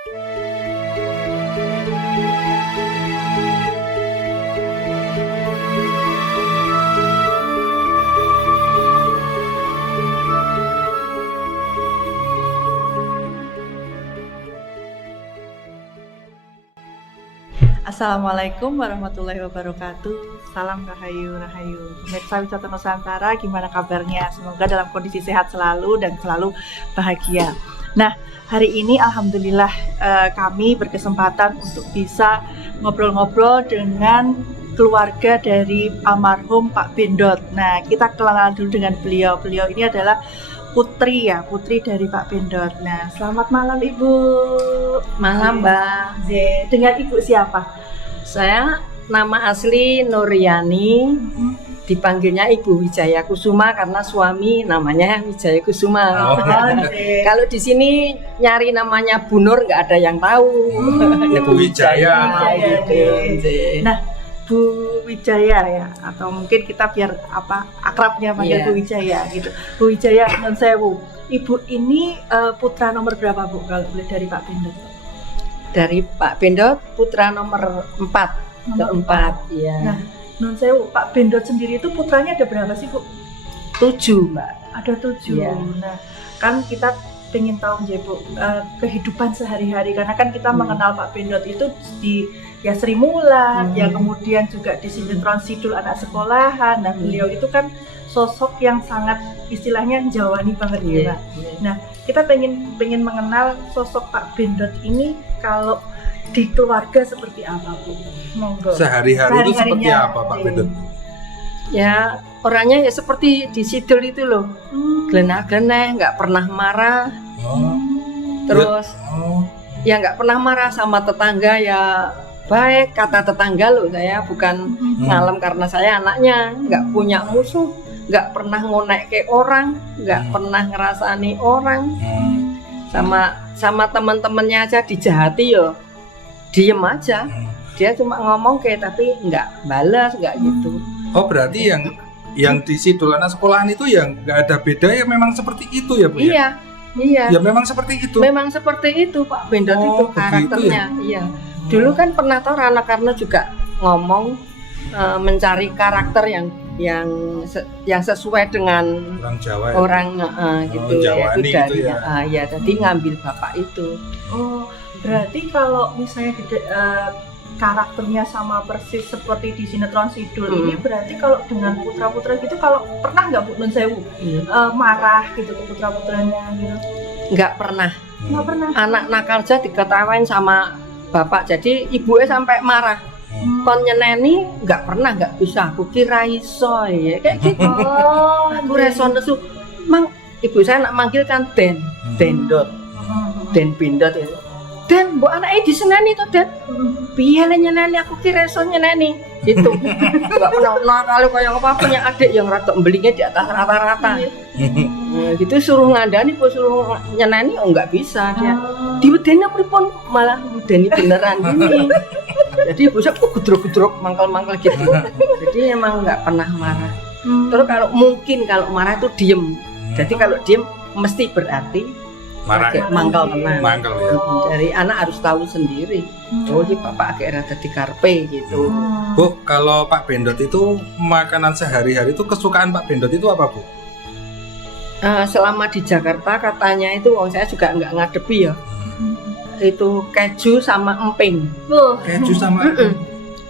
Assalamualaikum warahmatullahi wabarakatuh. Salam rahayu. Pemirsa Wisata Nusantara, gimana kabarnya? Semoga dalam kondisi sehat selalu dan selalu bahagia. Nah, hari ini alhamdulillah kami berkesempatan untuk bisa ngobrol-ngobrol dengan keluarga dari almarhum Pak Bendot. Nah, kita kenalan dulu dengan beliau. Beliau ini adalah putri dari Pak Bendot. Nah, selamat malam Ibu. Malam Mbak. Dengan Ibu siapa? Saya nama asli Nuryani, dipanggilnya Ibu Wijaya Kusuma karena suami namanya Wijaya Kusuma. Kalau di sini nyari namanya Bu Nur nggak ada yang tahu. Ibu Wijaya. Nah, Bu Wijaya ya, atau mungkin kita biar akrabnya panggil Bu Wijaya gitu. Bu Wijaya, non sewu. Ibu ini putra nomor berapa Bu kalau boleh dari Pak Bendot? Dari Pak Bendot putra nomor 4. Keempat, ya. Nah, non sewu, Pak Bendot sendiri itu putranya ada berapa sih Bu? 7 Mbak. Ada 7. Ya. Nah, kan kita pengen tahu ya Bu, kehidupan sehari-hari, karena kan kita mengenal Pak Bendot itu di Sri Mulat, ya kemudian juga di sinetron Sidul Anak Sekolahan. Nah, beliau itu kan sosok yang sangat istilahnya jawani banget ya Pak. Nah, kita pengen mengenal sosok Pak Bendot ini kalau di keluarga seperti apa Bu? Monggo. Sehari-hari itu seperti apa Pak Bendot? Ya, orangnya ya seperti di Sidul itu loh. Gleneh-gleneh, nggak pernah marah. Terus ya nggak pernah marah sama tetangga, ya baik kata tetangga loh. Saya bukan ngalem karena saya anaknya, nggak punya musuh, nggak pernah ngonek ke orang, nggak pernah ngerasani orang. Sama teman-temannya aja dijahati yo, diem aja. Dia cuma ngomong tapi nggak balas, nggak gitu. Oh, berarti yang di Sidul Anak Sekolahan itu yang nggak ada beda, ya memang seperti itu ya Bu? Iya. Ya memang seperti itu. Memang seperti itu Pak Bendot itu karakternya. Ya? Iya. Dulu kan pernah tahu Rana Karno juga ngomong mencari karakter yang sesuai dengan orang Jawa. Ya? Orang gitu ya, itu dari ya. Tadi ngambil bapak itu. Oh, berarti kalau misalnya karakternya sama persis seperti di sinetron Sidul ini, berarti kalau dengan putra-putra gitu, kalau pernah nggak Bu Nun Sewu marah gitu ke putra-putranya gitu? Nggak pernah. Nggak pernah. Anak nakal aja diketawain sama bapak, jadi ibunya sampai marah. Kon nyeneni nggak pernah, nggak bisa. Aku kira iso ya kayak gitu. Aku reson nesu. Mang ibu saya nak manggil kan Bendot, Bendot itu. Den, mbok anake diseneni to, Den? Piye le nyeneni, aku ki reso nyeneni. Gitu. Enggak pernah kalau kaya apa punya adik yang rada mbelinya di atas rata-rata. Nah, gitu suruh ngandani kok suruh nyeneni enggak bisa dia. Diwedeni pripun malah medeni beneran gini. Jadi ibu saya gudruk-gudruk mangkel-mangkel gitu. Jadi emang enggak pernah marah. Terus kalau marah itu diem. Jadi kalau diem mesti berarti marah, mangkal tenang. Mangkal, ya. Dari anak harus tahu sendiri. Oh, ini bapak agak rada dikarpe gitu. Bu, kalau Pak Bendot itu makanan sehari-hari itu kesukaan Pak Bendot itu apa Bu? Selama di Jakarta katanya itu, saya juga nggak ngadepi ya. Itu keju sama emping. Keju sama emping.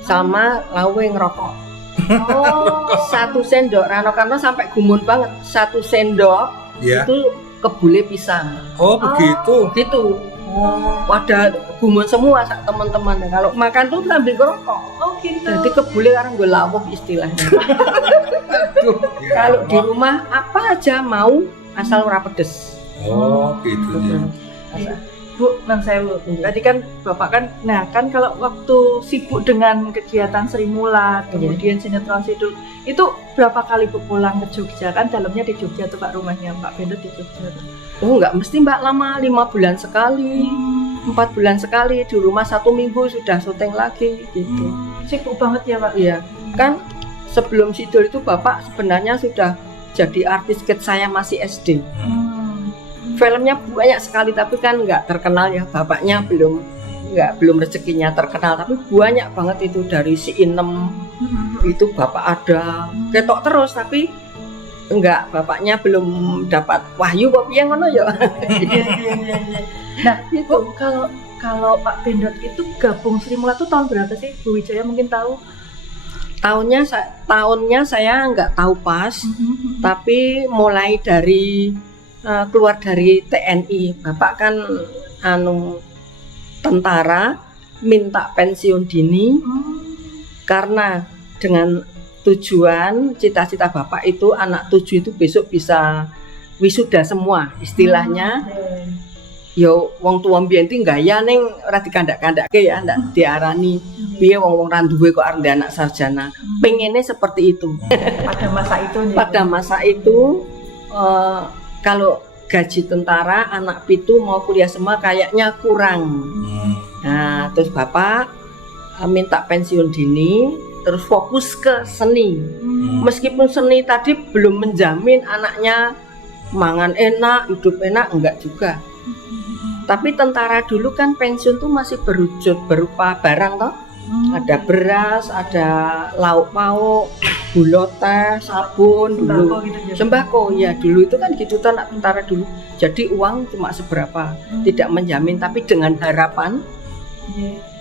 Sama lawe ngerokok. Satu sendok, Rano Karno sampai gumun banget. Satu sendok itu kebule pisang. Oh begitu. Gitu. Pada gumun semua teman-teman. Kalau makan tuh sambil ngerokok. Oh gitu. Jadi kebule sekarang gue lawuh istilahnya. Kalau di rumah apa aja mau asal ora pedes. Oh gitu ya. Bu, Nun Sewu, tadi kan Bapak kan, nah kan kalau waktu sibuk dengan kegiatan Sri Mulat, kemudian sinetron Sidul, itu berapa kali Bu pulang ke Jogja? Kan dalamnya di Jogja tuh Pak, rumahnya Pak Bendot di Jogja tuh. Oh enggak mesti Mbak, lama 5 bulan sekali, 4 bulan sekali, di rumah 1 minggu sudah syuting lagi gitu. Sibuk banget ya Pak? Iya, kan sebelum Sidul itu Bapak sebenarnya sudah jadi artis ketika saya masih SD. Filmnya banyak sekali tapi kan nggak terkenal ya, bapaknya belum rezekinya terkenal, tapi banyak banget itu dari si Inem itu bapak ada ketok terus tapi enggak, bapaknya belum dapat wahyu apa yang ngono ya. Iya. Nah, Bu, kalau Pak Bendot itu gabung Sri Mulat tuh tahun berapa sih? Bu Wijaya mungkin tahu. Tahunnya saya nggak tahu pas, tapi mulai dari keluar dari TNI, bapak kan tentara, minta pensiun dini karena dengan tujuan cita-cita bapak itu anak 7 itu besok bisa wisuda semua istilahnya. Yo wong tua mbiyen iki gaya ning ora dikandak-kandake ya, ndak diarani piye wong-wong ra duwe kok arep anak sarjana. Pengennya seperti itu. Pada masa itu kalau gaji tentara anak pitu mau kuliah semua kayaknya kurang. Nah, terus bapak minta pensiun dini, terus fokus ke seni. Meskipun seni tadi belum menjamin anaknya mangan enak, hidup enak, enggak juga. Tapi tentara dulu kan pensiun tuh masih berwujud berupa barang toh. Ada beras, ada lauk pauk, gula teh, sabun dulu. Sembako ya dulu itu kan gitu toh anak tentara dulu. Jadi uang cuma seberapa, tidak menjamin, tapi dengan harapan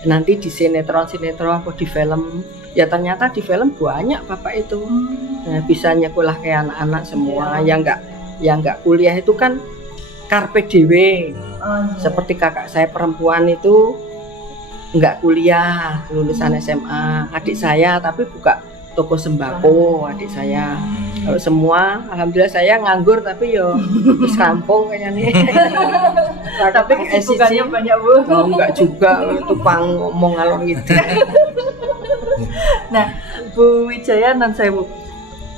nanti di sinetron atau di film, ya ternyata di film banyak bapak itu bisa nyekolah kayak anak-anak semua. yang nggak kuliah itu kan carpe diem. Seperti kakak saya perempuan itu nggak kuliah, lulusan SMA. Adik saya tapi buka toko sembako adik saya. Kalau semua alhamdulillah saya nganggur tapi yo wis rampung kayaknya nih. Tapi kesibukannya banyak, Bu. Oh, enggak juga, tukang ngomong ngalor gitu. Nah, Bu Wijaya dan saya, Bu.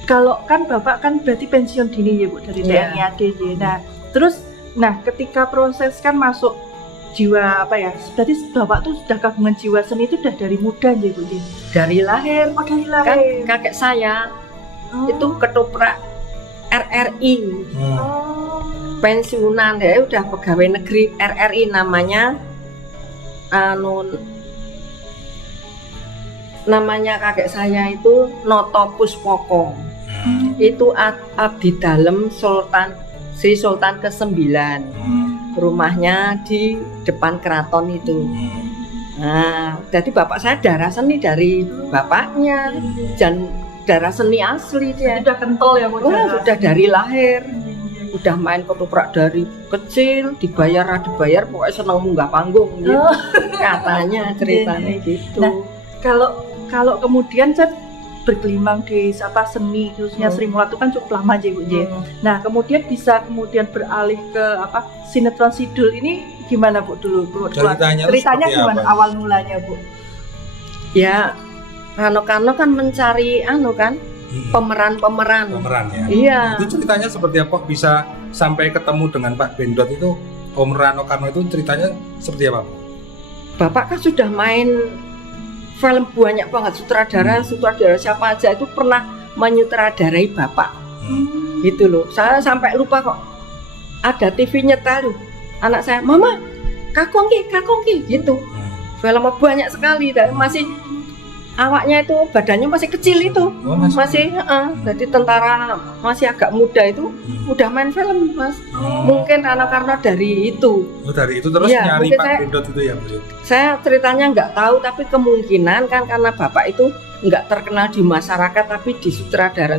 Kalau kan Bapak kan berarti pensiun dini ya, Bu, dari TNI AD. Nah, terus ketika proses kan masuk jiwa apa ya? Berarti Bapak tuh sudah kagum jiwa seni itu udah dari muda ya, Bu. Dari lahir. Oh, dari lahir. Kan kakek saya itu ketoprak RRI. Pensiunan ya udah pegawai negeri RRI namanya namanya kakek saya itu Noto Puspoko. Itu abdi dalem Sri Sultan ke-9. Rumahnya di depan keraton itu. Nah, jadi bapak saya darah seni dari bapaknya dan darah seni asli dia. Sudah kental ya, Bu. Sudah dari lahir. Udah main ketoprak dari kecil, dibayar pokoknya seneng munggah panggung gitu. Katanya ceritanya gitu. Nah, kalau kemudian kan bergelimang di seni khususnya Sri Mulat itu kan cukup lama aja, Bu. Nah, kemudian bisa beralih ke sinetron Sidul ini gimana, Bu, dulu? Ceritanya gimana apa? Awal mulanya, Bu? Ya, Rano Karno kan mencari pemeran ya. Iya. Itu ceritanya seperti apa bisa sampai ketemu dengan Pak Bendot itu? Om Rano Karno itu ceritanya seperti apa? Bapak kan sudah main film banyak banget, sutradara siapa aja itu pernah menyutradarai bapak. Gitu loh. Saya sampai lupa kok. Ada TV nyetel loh. Anak saya, "Mama, kakong ki," gitu. Film banyak sekali dan masih awaknya itu badannya masih kecil itu. Jadi tentara masih agak muda itu udah main film, Mas. Mungkin karena dari itu. Dari itu terus ya, nyari Pak Bendot itu ya, Bu. Saya ceritanya nggak tahu, tapi kemungkinan kan karena bapak itu nggak terkenal di masyarakat, tapi di sutradara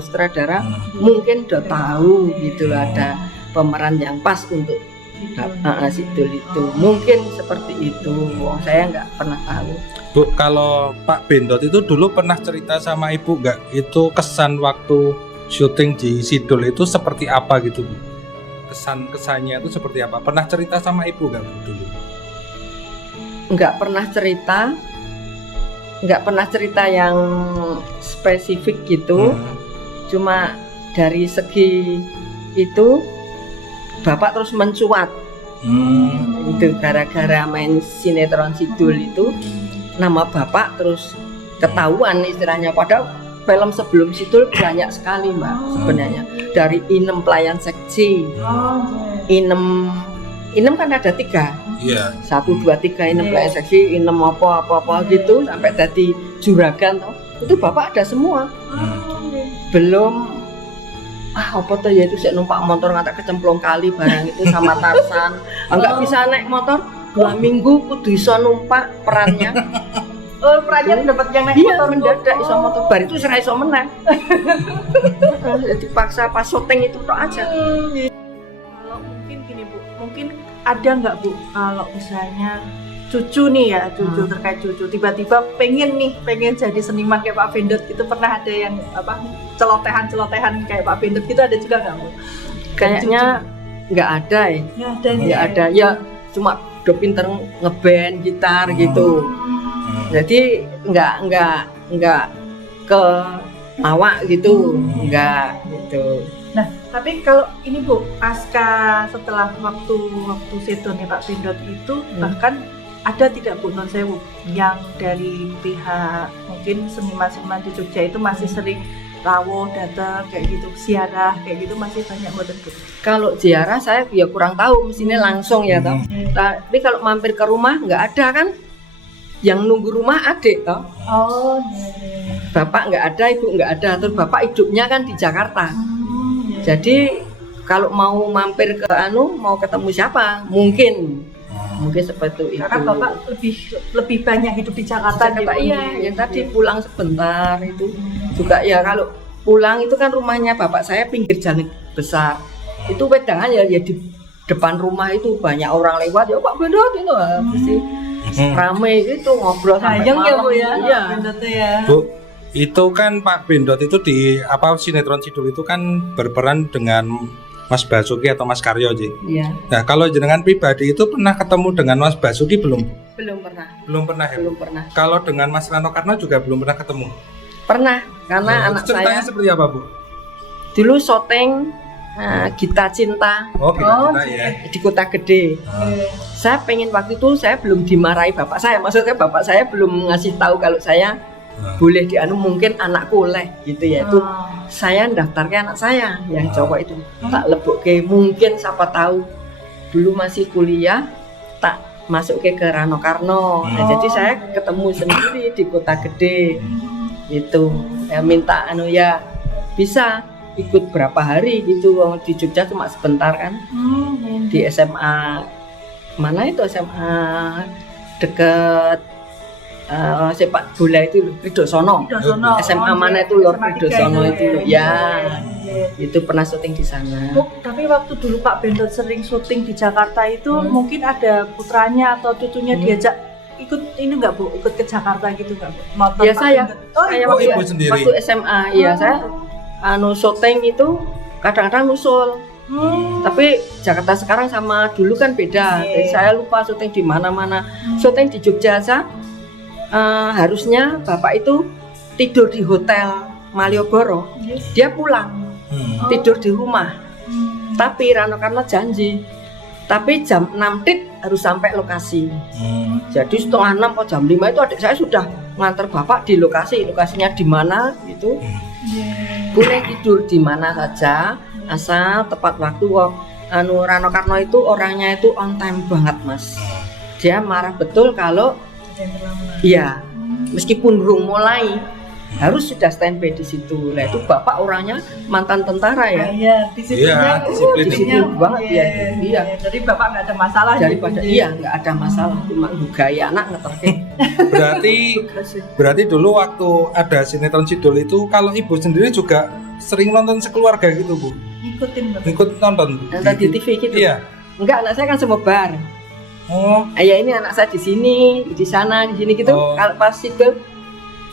mungkin udah tahu gitu loh, ada pemeran yang pas untuk Sidul itu. Mungkin seperti itu. Saya nggak pernah tahu. Bu, kalau Pak Bendot itu dulu pernah cerita sama Ibu nggak? Itu kesan waktu syuting di Sidul itu seperti apa gitu, Bu? Kesannya itu seperti apa? Pernah cerita sama Ibu nggak, Bu, dulu? Nggak pernah cerita yang spesifik gitu. Cuma dari segi itu bapak terus mencuat. Itu gara-gara main sinetron Sidul itu nama bapak terus ketahuan istilahnya. Padahal film sebelum Sidul banyak sekali, Mbak, sebenarnya. Dari Inem Pelayan Seksi, inem kan ada 3. Iya. 1, 2, 3 inem Iya. seksi, inem apa gitu sampai tadi juragan toh. Itu bapak ada semua. Belum apa tuh ya itu saya numpak motor ngantar kecemplung kali barang itu sama Tarsan. Enggak bisa naik motor 2 minggu kudu iso numpak perannya. Oh, perannya dapat yang naik Iya, motor mendadak iso motor. Bar itu serai iso menang. Jadi paksa pas syuting itu tok aja. Kalau mungkin gini Bu, mungkin ada nggak Bu kalau misalnya cucu nih ya, cucu terkait cucu tiba-tiba pengen jadi seniman kayak Pak Bendot itu, pernah ada yang apa celotehan kayak Pak Bendot gitu, ada juga nggak Bu? Kayaknya nggak ada ya. Nggak ada nih. Nggak ada. Ya cuma udah pinter ngeband gitar gitu. Jadi nggak ke lawak gitu, nggak gitu. Nah, tapi kalau ini Bu, pasca setelah waktu seto nih Pak Bendot itu bahkan ada tidak Bu non sewu yang dari pihak mungkin seniman-seniman di Jogja itu masih sering rawuh datang kayak gitu, ziarah kayak gitu, masih banyak mboten Bu? Kalau ziarah saya ya kurang tahu, mestinya langsung ya toh. Tapi kalau mampir ke rumah nggak ada kan? Yang nunggu rumah adik toh. Oh, Bapak nggak ada, ibu nggak ada. Terus bapak hidupnya kan di Jakarta. Jadi kalau mau mampir ke mau ketemu siapa? Mungkin seperti itu. karena Bapak lebih banyak hidup di Jakarta. Jakarta iya, yang tadi pulang sebentar itu juga ya. Kalau pulang itu kan rumahnya bapak saya pinggir jalan besar. Itu wedangan ya di depan rumah itu banyak orang lewat ya Pak Bendot itu pasti rame itu ngobrol sampai Sayang ya malam. Bu ya, Iya. Pak Bendotnya ya. Bu, itu kan Pak Bendot itu di sinetron Sidul itu kan berperan dengan Mas Basuki atau Mas Karyo Ji. Iya. Nah, kalau jenengan pribadi itu pernah ketemu dengan Mas Basuki belum? Belum pernah. Belum pernah ya? Belum pernah. Kalau dengan Mas Rano Karno juga belum pernah ketemu. Pernah karena Nah, anak ceritanya saya seperti apa, Bu? dulu syuting Gita Cinta Oh, kita ya. di Kota Gede. Saya pengen waktu itu saya belum dimarahi bapak saya. Maksudnya bapak saya belum ngasih tahu kalau saya boleh mungkin anakku oleh gitu ya. Itu saya daftarkan anak saya yang cowok itu tak lebokke, mungkin siapa tahu dulu masih kuliah tak masuk ke Rano Karno. Nah, jadi saya ketemu sendiri di Kota Gede gitu. Ya minta ya bisa ikut berapa hari gitu. Di Jogja cuma sebentar kan. Di SMA mana itu, SMA deket sepak bola itu loh, Ridosono. SMA mana itu Lord Ridosono itu loh. Ya, itu pernah syuting di sana. Bu, tapi waktu dulu Pak Bendot sering syuting di Jakarta itu mungkin ada putranya atau cucunya diajak ikut ini nggak Bu? Ikut ke Jakarta gitu nggak Bu? Nonton Ya Pak saya, Bendot? saya Oh, waktu, ibu sendiri. waktu SMA ya saya syuting itu kadang-kadang nusul. Tapi Jakarta sekarang sama dulu kan beda. Jadi saya lupa syuting di mana-mana. Syuting di Jogja aja harusnya bapak itu tidur di hotel Malioboro. Dia pulang tidur di rumah. Tapi Rano Karno janji. Tapi jam 6 tit harus sampai lokasi. Jadi setengah 6 atau jam 5 itu adik saya sudah nganter bapak di lokasi. Lokasinya di mana gitu. Boleh tidur di mana saja asal tepat waktu. Rano Karno itu orangnya itu on time banget Mas. Dia marah betul kalau iya, meskipun belum mulai harus sudah standby di situ. Nah itu bapak orangnya mantan tentara ya. Iya, disiplinnya disiplin disiplin banget ya. Iya. Jadi Bapak nggak ada masalah Daripada nggak ada masalah, cuma gaya anak ngeterke. Berarti dulu waktu ada sinetron Sidul itu kalau ibu sendiri juga sering nonton sekeluarga gitu, Bu? Ikutin Bapak. Ikut nonton Nonton di TV gitu. Iya. Enggak, anak saya kan semebar. Oh, Ya ini anak saya di sini, di sana, di sini gitu. Oh. Kalau pas itu,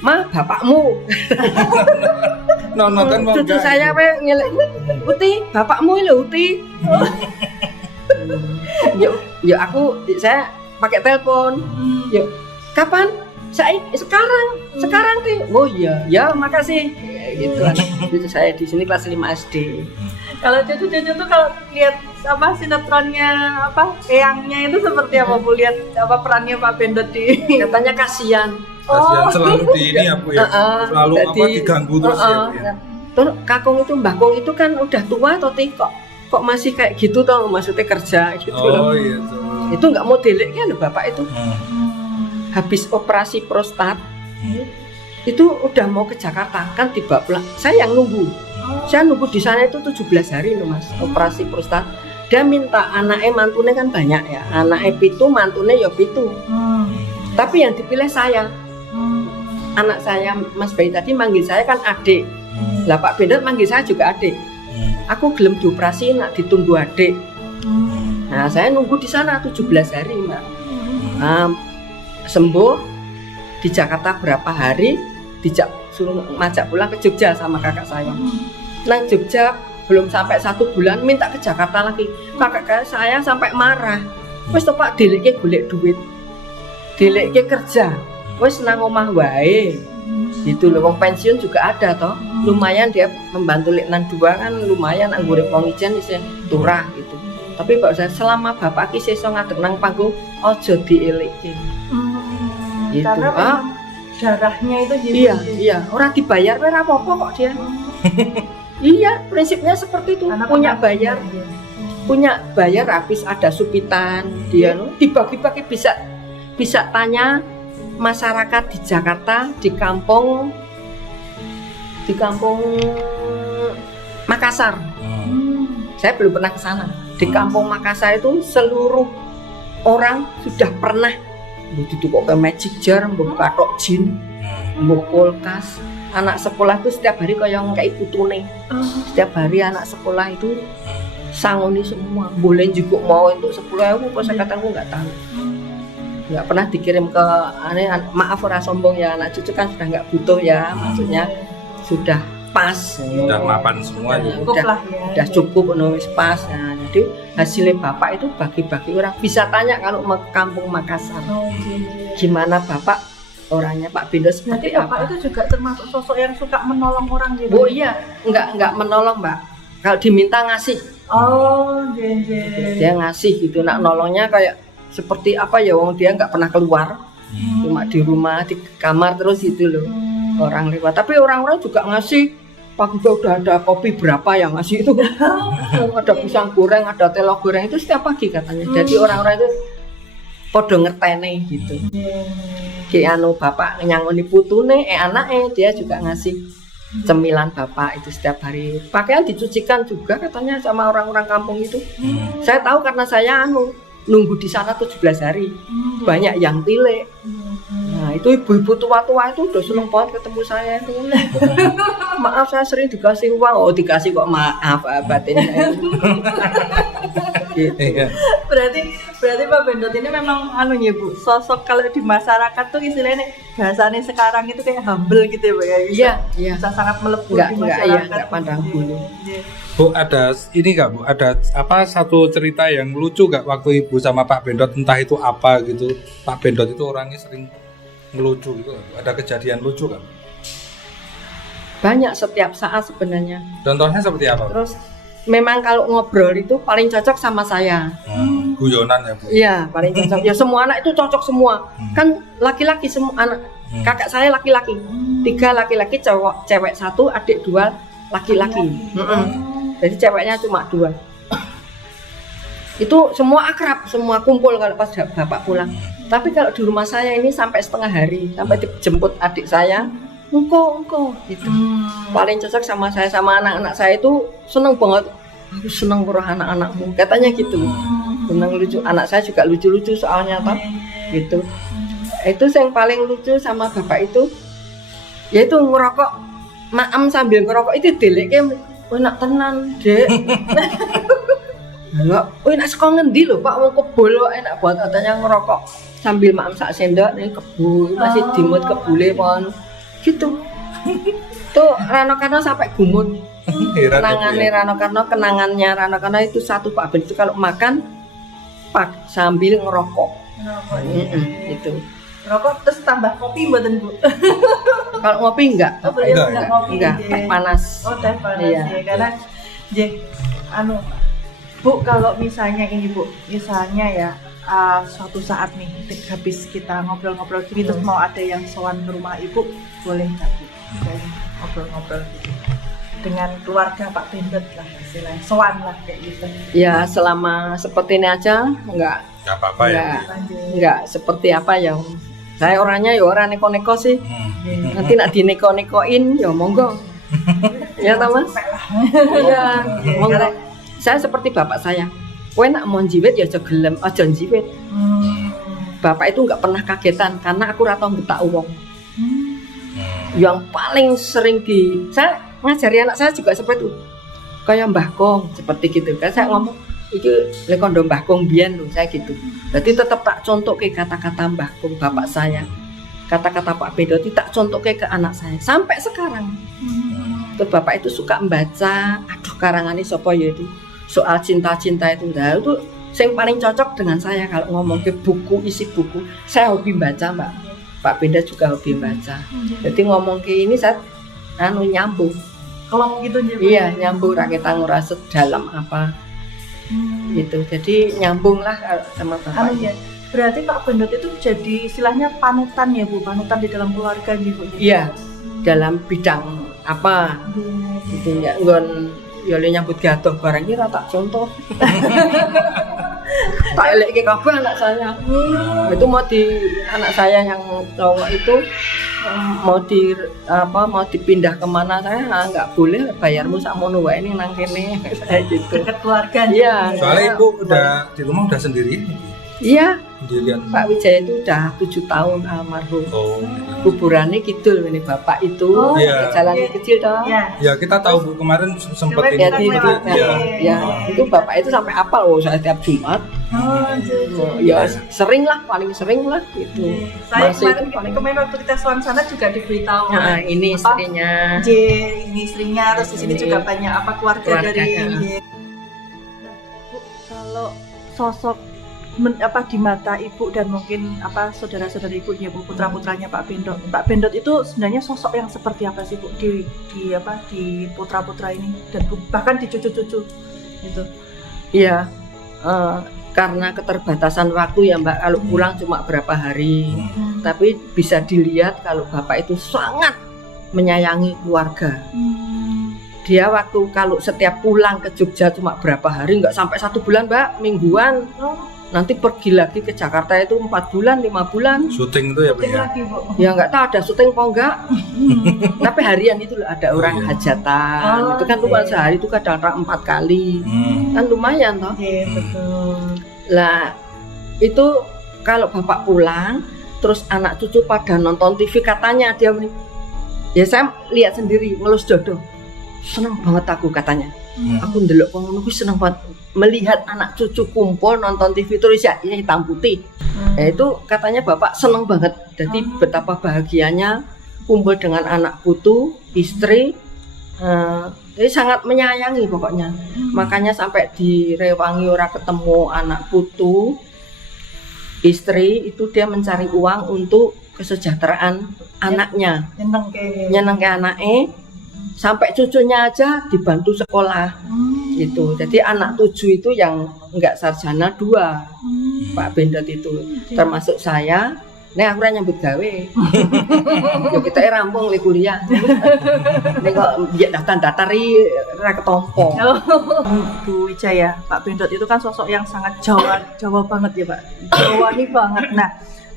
mah bapakmu. nonton mau Cucu enggak? saya ngelek, Uti, bapakmu ini Uti. Yuk saya pakai telepon. Yuk, kapan? Sekarang tuh. Oh iya, ya makasih. Ya, gitu kan. Cucu saya di sini kelas 5 SD. Kalau cucu-cucu tuh kalau lihat apa sinetronnya apa eyangnya itu seperti apa Bu? Lihat apa perannya Pak Bendot di Katanya kasihan. Kasihan selalu di ini ya, Bu ya. Selalu Jadi, diganggu terus ya, Bu ya. Terus kakung itu, mbah kong itu kan udah tua atau kok kok masih kayak gitu toh, maksudnya kerja gitu loh. Oh iya tuh. Itu nggak mau delik kan bapak itu. Habis operasi prostat itu udah mau ke Jakarta kan tiba pulang. Saya yang nunggu. Saya nunggu di sana itu 17 hari loh mas, operasi prostat. Dia minta anaknya mantune kan banyak ya, anaknya pitu, mantune ya pitu. Tapi yang dipilih saya. Anak saya Mas Bayi tadi manggil saya kan adik. Lah Pak Bendot manggil saya juga adik. Aku gelem dioperasi nak ditunggu adik. Nah, saya nunggu di sana 17 hari, Mbak. Sembuh di Jakarta berapa hari, suruh ngajak pulang ke Jogja sama kakak saya. Nang Jogja belum sampai 1 bulan minta ke Jakarta lagi. Kakak saya sampai marah. Wes to Pak, deleke golek duit. Deleke kerja. Wes nang omah wae. Gitu loh, wong pensiun juga ada toh. Lumayan dia membantu lek nang dua kan lumayan anggure wong ijen isih turah gitu. Tapi Pak saya selama bapak ki sesuk ngadeg nang panggung aja dielikke. Gitu. Karena memang darahnya itu Iya, orang dibayar ora apa-apa kok dia. Iya, prinsipnya seperti itu. Karena Punya bayar habis ada supitan dia dibagi-bagi bisa tanya masyarakat di Jakarta di kampung Makassar. Saya belum pernah ke sana. Di kampung Makassar itu seluruh orang sudah pernah duduk ke magic jar, mbok kathok jin, mbok kulkas. Anak sekolah itu setiap hari koyong kayak putune. Setiap hari anak sekolah itu sangoni semua. Boleh juga mau untuk 10.000 apa saya kataku nggak tahu. Nggak pernah dikirim ke maaf ora sombong ya, anak cucu kan sudah nggak butuh ya, maksudnya sudah pas, Sudah mapan semua ya. udah cukup wis pas. Nah, jadi hasilnya bapak itu bagi-bagi orang. Bisa tanya kalau mau ke kampung Makassar, gimana bapak orangnya Pak Bendot seperti Bapak apa? itu juga termasuk sosok yang suka menolong orang gitu. Oh iya, nggak menolong Mbak. Kalau diminta ngasih, dia ngasih gitu. Nak nolongnya kayak seperti apa ya, wong dia nggak pernah keluar, cuma di rumah di kamar terus gitu loh. Orang lewat, tapi orang-orang juga ngasih. Pagi udah ada kopi berapa yang ngasih itu. Ada pisang goreng, ada telur goreng itu setiap pagi katanya. Jadi orang-orang itu podo ngertene gitu. Ki anu bapak nyangoni putune, anake dia juga ngasih cemilan bapak itu setiap hari. Pakaian dicucikan juga katanya sama orang-orang kampung itu. Saya tahu karena saya nunggu di sana 17 hari. Banyak yang tilik. Nah, itu ibu-ibu tua-tua itu udah seneng banget ketemu saya itu. Maaf saya sering dikasih uang. Oh, dikasih kok maaf batinnya. Gitu. Berarti Pak Bendot ini memang ya Bu, sosok kalau di masyarakat tuh istilahnya bahasanya sekarang itu kayak humble gitu ya Bu ya. Iya. Bisa sangat melebur di masyarakat. Enggak pandang bulu. Bu, ada ini nggak Bu? Ada apa satu cerita yang lucu nggak waktu Ibu sama Pak Bendot, entah itu apa gitu? Pak Bendot itu orangnya sering ngelucu gitu. Ada kejadian lucu nggak? Banyak setiap saat sebenarnya. Contohnya seperti apa? Terus memang kalau ngobrol itu paling cocok sama saya. Guyonan ya Bu? Iya, paling cocok. Ya semua anak itu cocok semua. Kan laki-laki semua anak. Kakak saya laki-laki. 3 laki-laki, cewek 1, adik 2 laki-laki. Jadi ceweknya cuma 2. Itu semua akrab, semua kumpul kalau pas bapak pulang. Tapi kalau di rumah saya ini sampai setengah hari, sampai dijemput adik saya, engko gitu. Paling cocok sama saya, sama anak-anak saya itu seneng banget. Aku seneng ngurus anak-anakmu, katanya gitu. Seneng lucu, anak saya juga lucu-lucu soalnya toh, gitu. Itu yang paling lucu sama bapak itu, yaitu ngerokok, maem sambil ngerokok itu deleke, enak tenan dek. Enggak, enak saka ngendi lho Pak, wong kebul enak buat katanya ngerokok sambil maem sak sendok nih kebul, masih dimut kebule pon. Gitu. Tuh Rano Karno sampai gumun. Kenangannya Rano Karno itu satu Pak Ben itu kalau makan Pak sambil ngerokok. Itu. Rokok terus tambah kopi mboten Bu? Kalau ngopi enggak. Enggak, teh panas. Oh, teh panas iya. Ya karena Bu, kalau misalnya ini Bu, misalnya ya suatu saat nih habis kita ngobrol-ngobrol gini terus mau ada yang sowan ke rumah Ibu, boleh nggak Bu? Ngobrol-ngobrol gitu. dengan keluarga Pak Bendot lah istilahnya, sowan lah kayak gitu. Ya selama seperti ini aja enggak Nggak apa-apa ya. Nggak. Bu. Lanjut. enggak seperti apa yang saya orangnya ya orang neko-neko sih. Hmm. Nanti nak dineko-nekoin ya monggo. Ya ta Mas? Iya, monggo. Saya seperti bapak saya. Kowe nak mau jiwit ya aja gelem, aja jiwit. Bapak itu nggak pernah kagetan karena aku ora tau ngetak wong. Yang paling sering saya ngajari anak saya juga seperti itu. Kayak Mbah Kong seperti gitu kan saya ngomong iki lek kondo Mbah Kong biyen lho saya gitu. Berarti tetap tak contohke kata-kata Mbah Kong bapak saya. Kata-kata Pak Bendot tak contohke ke anak saya sampai sekarang. Terus bapak itu suka membaca, aduh karangane sapa ya itu. Soal cinta-cinta itu itu yang paling cocok dengan saya kalau ngomong ke buku, isi buku. Saya hobi baca, Mbak. Pak Bendot juga hobi baca. Jadi ngomong ke ini saya nyambung. Kalau gitu aja. Iya, nyambung rakyat ngurah sedalam apa gitu. Jadi nyambung lah sama bapak. Ya. Berarti Pak Bendot itu jadi istilahnya panutan ya Bu, panutan di dalam keluarga gitu. Iya, dalam bidang apa gitu ya, nggon ya le nyambut gaduh barang iki tak contoh. Tak elekke kabeh anak saya. Itu mau anak saya yang cowok itu mau dipindah kemana saya nggak boleh bayarmu sakmono wae ning nang kene saya gitu. Dekat keluarga. Iya. Soalnya ibu udah di rumah udah sendiri. Iya. Sendirian. Pak Wijaya itu udah 7 tahun almarhum. Oh. Kuburannya kidul ini bapak itu. Iya. Jalan kecil toh. Iya. Ya kita tahu Bu kemarin sempat ini. Ya, Ya. itu bapak itu sampai apal saya tiap Jumat. Ya sering lah, paling sering lah gitu. Saya Masih kemarin waktu kita sowan sana juga diberitahu. Nah, ini istrinya. Ini istrinya, terus di sini Ini juga banyak keluarga dari keluarganya. Bu, kalau sosok di mata ibu dan mungkin saudara-saudara ibu ya Bu, putra-putranya Pak Bendot. Pak Bendot itu sebenarnya sosok yang seperti apa sih Bu di putra-putra ini dan bahkan di cucu-cucu gitu. Iya. Karena keterbatasan waktu ya Mbak, kalau pulang cuma berapa hari. Tapi bisa dilihat kalau bapak itu sangat menyayangi keluarga. Dia waktu kalau setiap pulang ke Jogja cuma berapa hari, nggak sampai 1 bulan Mbak, mingguan. Nanti pergi lagi ke Jakarta itu 4 bulan, 5 bulan. Syuting itu ya Bu ya. Ya nggak tahu ada syuting apa enggak. Tapi harian itu ada orang hajatan. Itu kan lumayan sehari itu kadang 4 kali. Kan lumayan toh. Betul. Lah itu kalau bapak pulang terus anak cucu pada nonton TV katanya dia ya saya lihat sendiri ngelus dodo. Senang banget aku katanya. Aku ndelok wong ngono seneng banget melihat anak cucu kumpul nonton TV terus ya ini hitam putih. Ya itu katanya bapak seneng banget. Jadi betapa bahagianya kumpul dengan anak putu, istri. Jadi sangat menyayangi pokoknya. Makanya sampai direwangi ora ketemu anak putu, istri itu dia mencari uang untuk kesejahteraan anaknya. Nyeneng ke anaknya. Sampai cucunya aja dibantu sekolah gitu. Jadi anak 7 itu yang enggak sarjana 2 Pak Bendot itu termasuk saya. Nek aku ora nyambut gawe. Yo kita rampung le kuliah. Nek kok biar daftar ora ketompo. Bu Wijaya, Pak Bendot itu kan sosok yang sangat Jawa banget ya Pak. Jawani banget. Nah,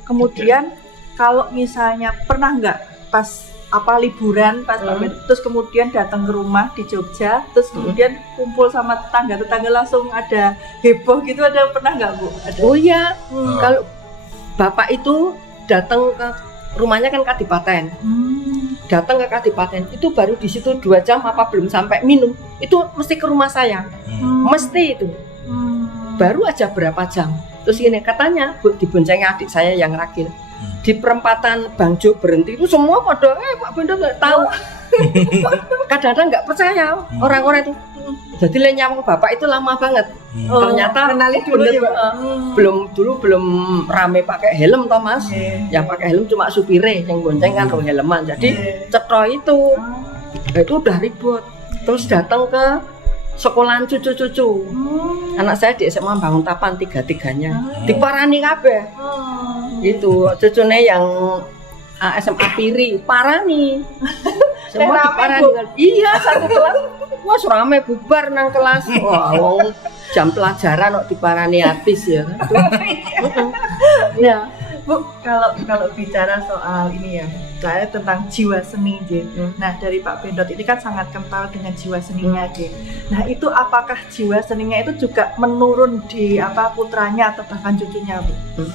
kemudian kalau misalnya pernah nggak pas liburan Pak Bendot terus kemudian datang ke rumah di Jogja terus kemudian kumpul sama tetangga langsung ada heboh gitu, ada pernah nggak Bu? Ada. Oh iya. Kalau bapak itu datang ke rumahnya kan Kadipaten. Datang ke Kadipaten itu baru di situ 2 jam apa belum sampai minum itu mesti ke rumah saya. Mesti itu. Baru aja berapa jam. Terus gini katanya Bu diboncengi adik saya yang rakil. Di perempatan Bangjo berhenti itu semua pada Pak Bendot nggak tahu. Kadang-kadang nggak percaya orang-orang itu. Jadi lenyam bapak itu lama banget. Ternyata kenali dulu ya Pak. Belum rame pakai helm toh Mas. Yang pakai helm cuma supire yang bonceng kan helman. Jadi cetro itu udah ribut. Terus datang ke sekolahan cucu-cucu. Anak saya di SMA Banguntapan 3-3-nya. Diparani kabeh. Itu cucune yang SMA Piri, parani. Semua Rame, diparani. Iya, satu kelas. Wah, rame bubar nang kelas. Wah, wong jam pelajaran kok diparani artis ya. Iya. Bu, kalau bicara soal ini ya, saya tentang jiwa seni, J. Nah, dari Pak Bendot ini kan sangat kental dengan jiwa seninya, J. Nah, itu apakah jiwa seninya itu juga menurun di putranya atau bahkan cucunya, Bu?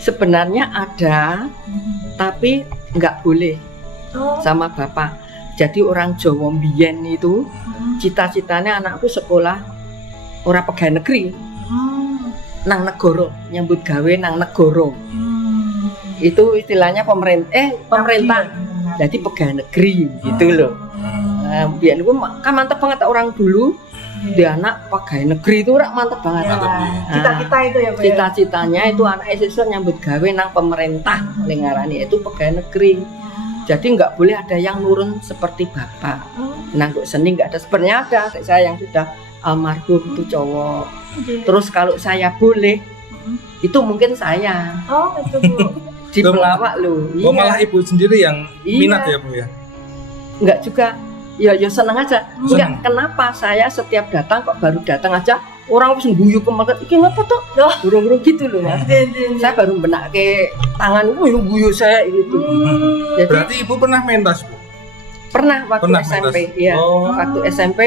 Sebenarnya ada, tapi nggak boleh sama bapak. Jadi orang Jawa mbiyen itu cita-citanya anakku sekolah ora pegawai negeri. Nang negara, nyambut gawe nang negara. Itu istilahnya pemerintah. Jadi pegawai negeri gitu loh. Nah, biar gue kan mantep banget orang dulu. Dia anak pegawai negeri itu mantep banget. Cita-cita itu ya, Bu. Cita-citanya itu anak siswa nyambut gawe nang pemerintah linggarane itu pegawai negeri. Jadi nggak boleh ada yang nurun seperti bapak. Nah, kok seni nggak ada. Sebenarnya ada. Saya yang sudah almarhum itu cowok. Terus kalau saya boleh, itu mungkin saya. Oh, itu Bu. Di pelawak loh. Oh, malah ibu sendiri yang minat ya, Bu ya? Enggak juga. Ya seneng aja. Enggak, Seneng. kenapa saya setiap datang kok baru datang aja orang wis guyu kemelet iki ngapa tuh? Burung-burung gitu loh, Mas. Saya baru benake tangan guyu saya gitu. Jadi Berarti ibu pernah mentas, Bu? pernah waktu Pernah SMP, mentas? ya. Oh. Waktu SMP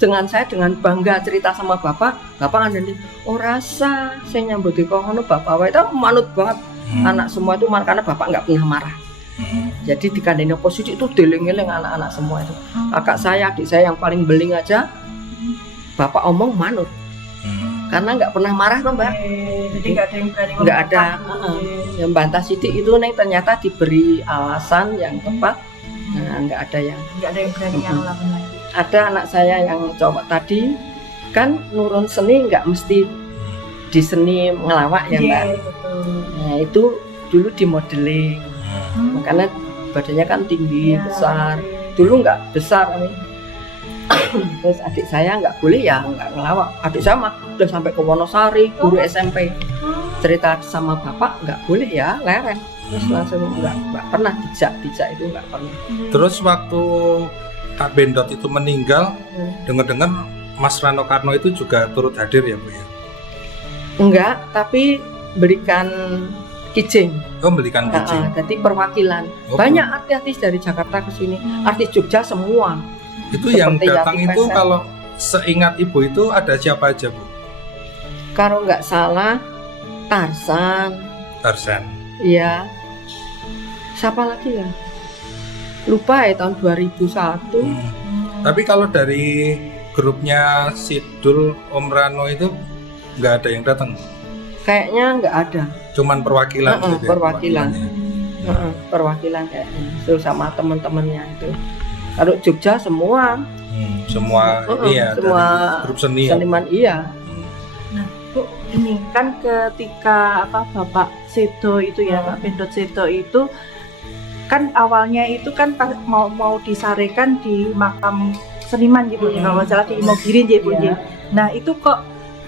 dengan saya dengan bangga cerita sama bapak ngandani, oh rasa saya nyambut di kono bapak wae itu manut banget. Anak semua itu karena bapak nggak pernah marah. Jadi dikandani posisi itu deling-eling anak-anak semua itu. Kakak saya, adik saya yang paling beling aja, bapak omong manut. Karena nggak pernah marah loh, Mbak. Jadi nggak ada yang berani Nggak ada. membantah. Yang bantah sidik itu nih ternyata diberi alasan yang tepat. Nah, nggak ada yang. Nggak ada yang berani ngalamin lagi. Ada anak saya yang cowok tadi kan nurun seni nggak mesti di seni ngelawak ya, Mbak. Iya, betul. Nah, itu dulu di modeling. Karena badannya kan tinggi, Iya. besar. Dulu nggak besar nih. Terus adik saya nggak boleh ya nggak ngelawak. Adik saya mah udah sampai ke Wonosari, guru SMP. Cerita sama bapak nggak boleh ya, lereng. Terus langsung nggak pernah dijak itu nggak pernah. Terus waktu Pak Bendot itu meninggal, dengar-dengar Mas Rano Karno itu juga turut hadir ya, Bu ya? Enggak, tapi berikan kijing. Oh, memberikan kijing. Jadi perwakilan. Oh, Banyak artis-artis dari Jakarta ke sini, artis Jogja semua. Itu yang Seperti datang Yati itu Present. kalau seingat ibu itu ada siapa aja, Bu? Kalau nggak salah, Tarzan, Tarzan. iya. Siapa lagi ya? Lupa ya tahun 2001. Tapi kalau dari grupnya Sidul Om Rano itu nggak ada yang datang, Kayaknya nggak ada. cuman perwakilan. gitu ya, perwakilan. perwakilannya. Perwakilan kayaknya. Itu sama teman-temannya itu. Kalau Jogja semua, Semua iya semua dari grup seni. Ya. seniman iya. Nah, Bu, ini kan ketika Bapak Sedo itu ya, Pak Bendot Sedo itu kan awalnya itu kan mau disarekan di makam seniman gitu ya, kalau nggak salah di Imogiri ya, Bu. Iya. Nah, itu kok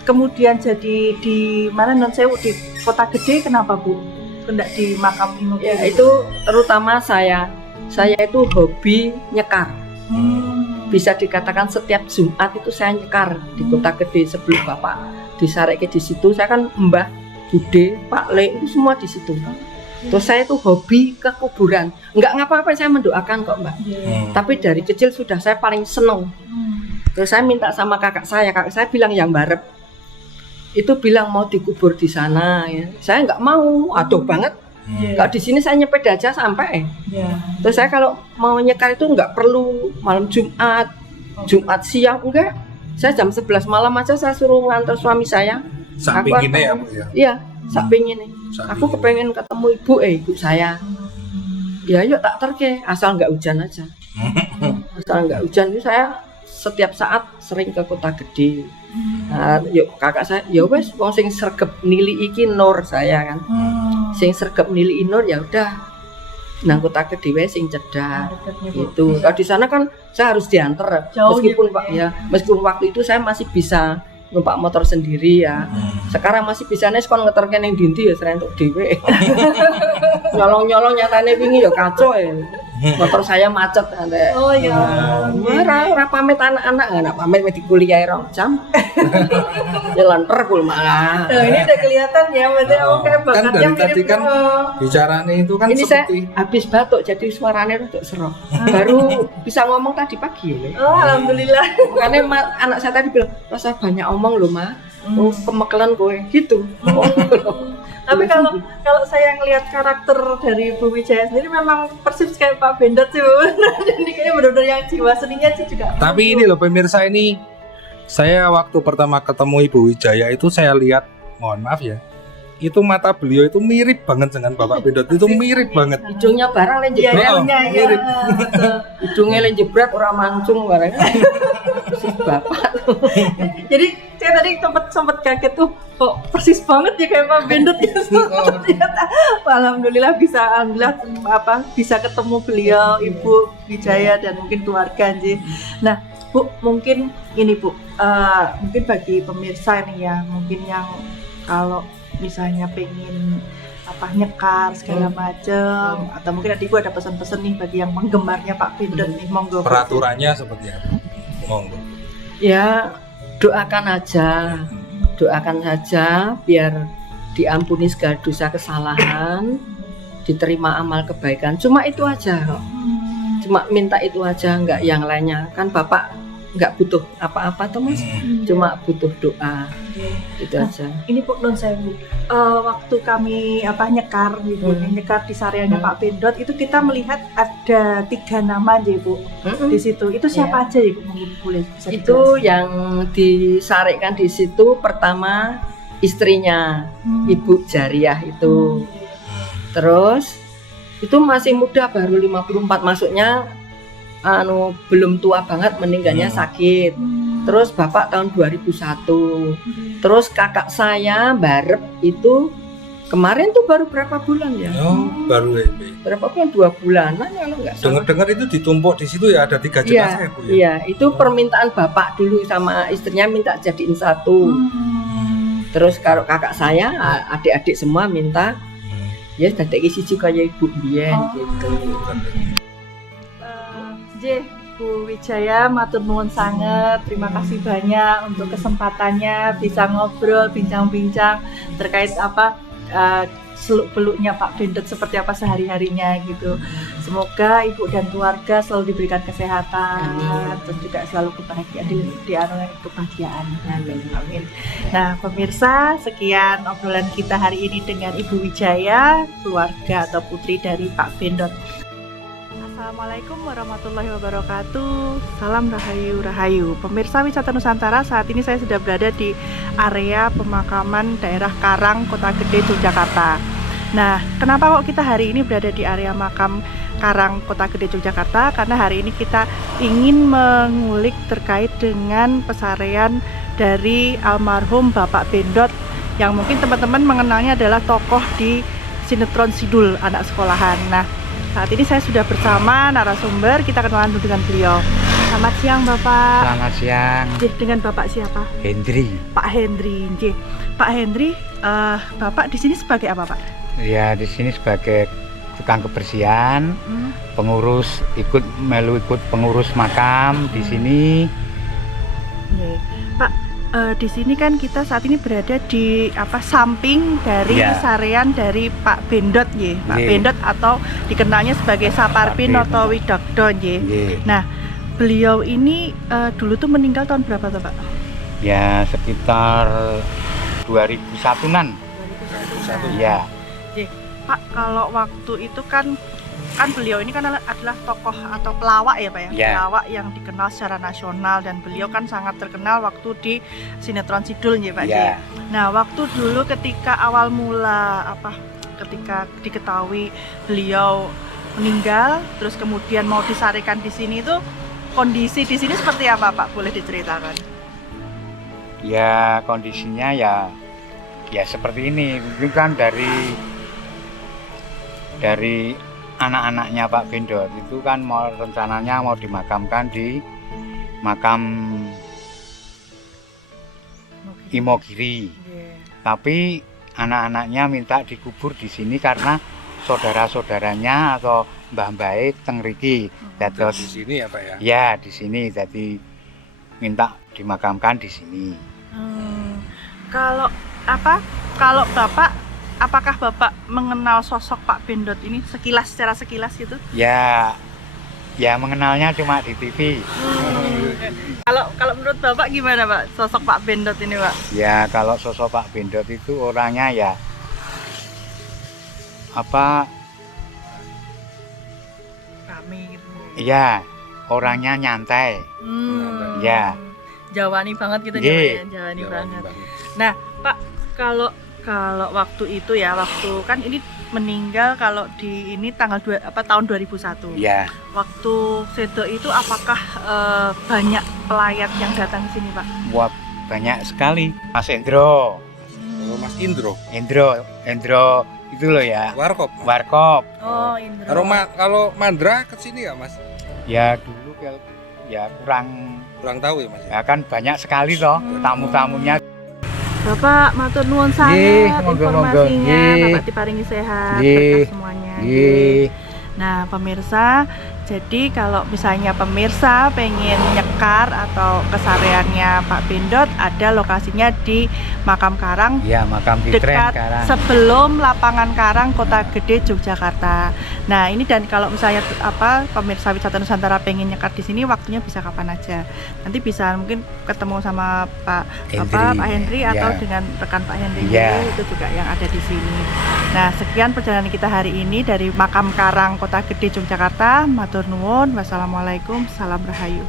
kemudian jadi di mana non sewu di Kota Gede, kenapa, Bu? Tidak di makam Imogiri? Ya itu terutama saya itu hobi nyekar. Bisa dikatakan setiap Jumat itu saya nyekar di Kota Gede sebelum Bapak disareke di situ. Saya kan Mbah Bude, Pak Le itu semua di situ. Terus saya itu hobi ke kuburan. Enggak ngapa-apa, saya mendoakan kok, Mbak. Tapi dari kecil sudah saya paling seneng. Terus saya minta sama kakak saya bilang yang barep itu bilang mau dikubur di sana ya. Saya nggak mau, aduh banget. Kalau di sini saya nyepeda aja sampai. Terus saya kalau mau nyekar itu nggak perlu malam Jumat, Jumat siang enggak. Saya jam 11 malam aja saya suruh nganter suami saya. Samping Aku ini ya, Bu ya. Iya, samping ini. Samping. Aku kepengen ketemu ibu saya. Ya yuk tak terke, asal nggak hujan aja. Asal nggak hujan itu saya setiap saat sering ke Kota Gede. Nah, yuk kakak saya, ya wes, wong sing sregep nili iki nur saya kan. Sing sregep nili nur ya udah. Nang Kota Gede wes sing cedhak. Gitu. Kalau di sana kan saya harus diantar. Jauh Meskipun gitu Pak ya, meskipun waktu itu saya masih bisa numpak motor sendiri ya. Sekarang masih bisa nih kon ngeterke ning dindi ya serentuk dhewe. Nyolong-nyolong nyatane wingi ya kacau ya. Motor saya macet ada. Oh ya. Ora pamit anak-anak, anak pamit di kuliah 2 jam. Ya lanter kul malah. Nah, ini udah kelihatan ya, maksudnya oke Kan bakatnya dari mirip tadi kan bicaranya itu kan Ini saya seperti habis batuk jadi suaranya rada serok. Baru bisa ngomong tadi pagi ya. Oh, alhamdulillah. Makanya anak saya tadi bilang, rasa banyak omong loh Ma. Oh, kemekelan gue gitu. Tapi kalau saya ngelihat karakter dari Bu Wijaya sendiri memang persis kayak Pak Bendot sih, Bu. Jadi kayaknya benar-benar yang jiwa seninya sih juga. Tapi ini loh pemirsa, ini saya waktu pertama ketemu Ibu Wijaya itu saya lihat, mohon maaf ya, itu mata beliau itu mirip banget dengan Bapak Bendot, itu mirip banget. Hidungnya barang lain Iya, jebret. iya, mirip. Hidungnya lain jebret orang mancung barang. Persis bapak. Jadi saya tadi sempat kaget tuh, kok persis banget ya kayak Pak Bendot ya. Ternyata alhamdulillah bisa ketemu beliau, Ibu Wijaya dan mungkin keluarga sih. Nah, Bu, mungkin ini Bu, mungkin bagi pemirsa nih ya, mungkin yang kalau misalnya pengen nyekar segala macam, atau mungkin Ibu ada pesan-pesan nih bagi yang penggemarnya Pak Bendot nih, monggo. Peraturannya seperti apa? Monggo. Ya, doakan saja biar diampuni segala dosa kesalahan, diterima amal kebaikan. Cuma itu aja kok. Cuma minta itu aja, enggak yang lainnya. Kan Bapak enggak butuh apa-apa tuh Mas. Cuma butuh doa. Itu aja. Ini Bu non saya Bu, waktu kami nyekar gitu, nyekar di sareanya Pak Bendot itu kita melihat ada 3 nama aja Bu di situ. Itu siapa aja ya Bu? Mungkin boleh bisa Itu dijelaskan. yang disarikan di situ pertama istrinya Ibu Jariah itu. Terus itu masih muda baru 54, masuknya belum tua banget, meninggalnya sakit. Terus Bapak tahun 2001. Terus kakak saya Barep itu kemarin tuh baru berapa bulan ya? Oh, baru ya. Berapa bulan? 2 bulanan kalau nggak salah. Dengar-dengar itu ditumpuk di situ ya, ada 3 jenazah ya Bu ya. Iya, itu permintaan Bapak dulu sama istrinya minta jadiin satu. Terus kalau kakak saya, adik-adik semua minta ya dadeki siji kaya ibu biyen gitu. Bu Wijaya, matur nuwun sangat. Terima kasih banyak untuk kesempatannya bisa ngobrol, bincang-bincang terkait seluk-beluknya Pak Bendot seperti apa sehari-harinya gitu. Semoga Ibu dan keluarga selalu diberikan kesehatan dan juga selalu kebahagiaan, dianugerahi kebahagiaan. Amin. Nah, pemirsa, sekian obrolan kita hari ini dengan Ibu Wijaya, keluarga atau putri dari Pak Bendot. Assalamualaikum warahmatullahi wabarakatuh. Salam rahayu. Pemirsa Wisata Nusantara, saat ini saya sudah berada di area pemakaman daerah Karang, Kota Gede, Yogyakarta. Nah, kenapa kok kita hari ini berada di area makam Karang, Kota Gede, Yogyakarta? Karena hari ini kita ingin mengulik terkait dengan pesarean dari almarhum Bapak Bendot yang mungkin teman-teman mengenalnya adalah tokoh di sinetron Sidul Anak Sekolahan. Nah, saat ini saya sudah bersama narasumber, kita kenalan dulu dengan beliau. Selamat siang Bapak. Selamat siang. Dengan Bapak siapa? Hendri. Pak Hendri. Pak Hendri, Bapak di sini sebagai apa Pak? Ya, di sini sebagai tukang kebersihan, pengurus ikut pengurus makam di sini. Pak, di sini kan kita saat ini berada di samping dari sarean dari Pak Bendot Pak Bendot atau dikenalnya sebagai Saparpi Noto Widakdo Nah, beliau ini dulu tuh meninggal tahun berapa tuh Pak? Ya, sekitar 2001-an. 2001. Ya. Pak, kalau waktu itu kan beliau ini kan adalah tokoh atau pelawak ya Pak ya, pelawak yang dikenal secara nasional dan beliau kan sangat terkenal waktu di sinetron Sidul ya Pak. Nah, waktu dulu ketika awal mula ketika diketahui beliau meninggal, terus kemudian mau disarikan di sini itu kondisi di sini seperti apa Pak? Boleh diceritakan? Ya, kondisinya ya seperti ini. Itu kan dari anak-anaknya Pak Bendot itu kan rencananya mau dimakamkan di makam Imogiri. Nggih. Tapi anak-anaknya minta dikubur di sini karena saudara-saudaranya atau mbah-mbahe teng mriki. Di Dados sini ya Pak ya. ya di sini, jadi minta dimakamkan di sini. Kalau Bapak, apakah Bapak mengenal sosok Pak Bendot ini secara sekilas gitu? Ya mengenalnya cuma di TV. Kalau menurut Bapak gimana Pak sosok Pak Bendot ini Pak? Ya kalau sosok Pak Bendot itu orangnya ya Kami gitu. ya orangnya nyantai. Ya. Jawani banget gitu Nggih. namanya, Jawani Ya, banget. Bang. Nah, Pak, kalau waktu itu ya, waktu kan ini meninggal kalau di ini tahun 2001. Ya Waktu sedo itu apakah banyak pelayat yang datang ke sini, Pak? buat banyak sekali. Mas Endro Oh, Mas Indro. itu loh ya. Warkop. Mas. Warkop. Oh, Indra. Kalau Mandra ke sini ya Mas? Ya dulu ya Kurang tahu ya Mas. ya kan banyak sekali toh tamu-tamunya. Bapak matur nuwun Nggih, sangat monggo-monggo. informasinya, Nggih. Bapak diparingi sehat, Nggih. berkah semuanya. Nggih. Nah, pemirsa, jadi kalau misalnya pemirsa pengen nyekar atau kesareannya Pak Bendot, ada lokasinya di Makam Karang, Ya makam Kitren dekat sekarang. sebelum lapangan Karang Kota Gede Yogyakarta. Nah, ini dan kalau misalnya pemirsa wisata Nusantara pengen nyekar di sini, waktunya bisa kapan aja. Nanti bisa mungkin ketemu sama Pak Henry atau Ya. dengan rekan Pak Henry Ya. itu juga yang ada di sini. Nah, sekian perjalanan kita hari ini dari Makam Karang Kota Gede Yogyakarta. Matur nuwun. Wassalamualaikum. Salam rahayu.